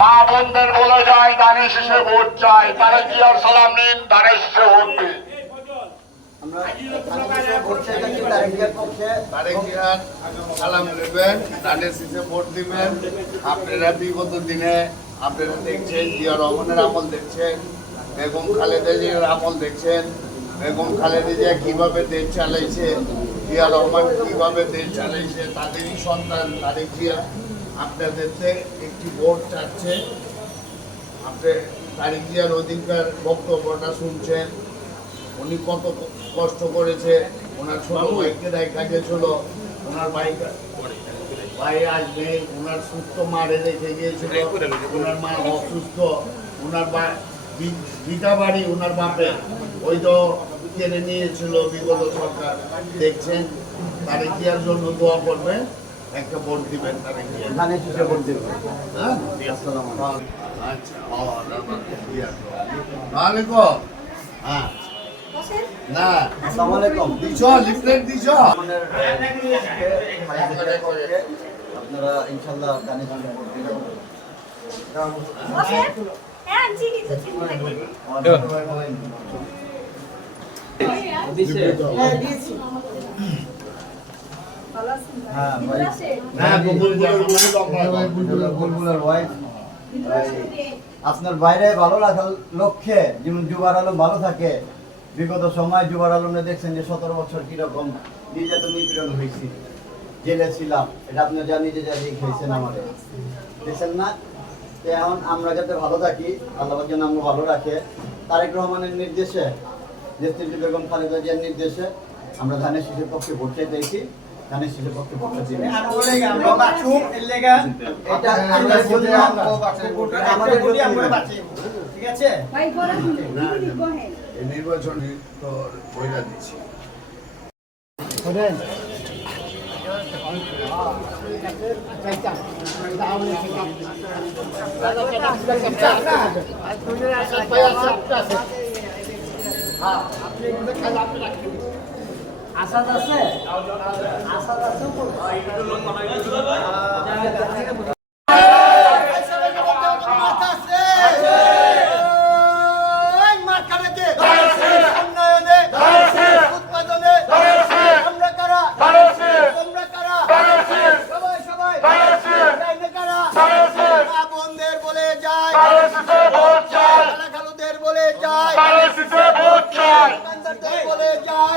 মা বলে যায় ভোট তারা কি আর সালাম নিন? ভোট দিন। আপনারা বিগত দিনে আপনারা দেখছেন, জিয়া রহমানের আমল দেখছেন, বেগম খালেদা জিয়ার আমল দেখছেন। বেগম খালেদা জিয়া কীভাবে দেশ চালাইছে জিয়া রহমান কীভাবে দেশ চালাইছে তাদেরই সন্তান তারেক জিয়া। আপনাদেরকে একটি ভোট চাচ্ছে। আপনি তারেক জিয়ার অধিকার বক্তব্যটা শুনছেন। উনি কত কষ্ট করেছে। ওনার ছোট ভাইকে দেখা গেছিল। ওনার ভাই ভাই আসবে ওনার সুস্থ মারে রেখে গিয়েছিল। ওনার মা অসুস্থ। ওনার বা বি- ভিটা বাড়ি ওনার বাপে ওই তো কেড়ে নিয়েছিল বিগত সরকার। দেখছেন তারে কিয়ার জন্য দোয়া করবেন? একটা ভোট দিবেন তারে কিয়ার ভোট হ্যাঁ? আচ্ছা ও হ্যাঁ না আসসালামু আলাইকুম। দিছ লিফলেট দিছ। আপনারা ইনশাআল্লাহ ধানে শীষে ভোট দিবেন। হ্যাঁ চিনি তো চিনি থাকবে ভালো আছেন হ্যাঁ ভাই না বকুল বুলবুলের ওয়াইফ আপনার বাইরে ভালো রাখার লক্ষ্যে যেমন জুবার আলম ভালো থাকে বিগত সময় জুবার আলমে দেখছেন যে সতেরো বছর কীরকম নির্যাতন নিপীড়ন হয়েছি জেলে ছিলাম এটা আপনি যা নিজে যা খেয়েছেন আমাদের দেখছেন না এখন আমরা যাতে ভালো থাকি আল্লাহ যেন আমরা ভালো রাখে তারেক রহমানের নির্দেশে নেতৃত্ব বেগম খালেদা জিয়ার নির্দেশে আমরা ধানের শিশুর পক্ষে ভোট চাইতেছি ধানের শিশুর পক্ষে ভোট জন্য আমাদের নির্বাচনী তো বইটা দিচ্ছি বলে যায় বলে যায়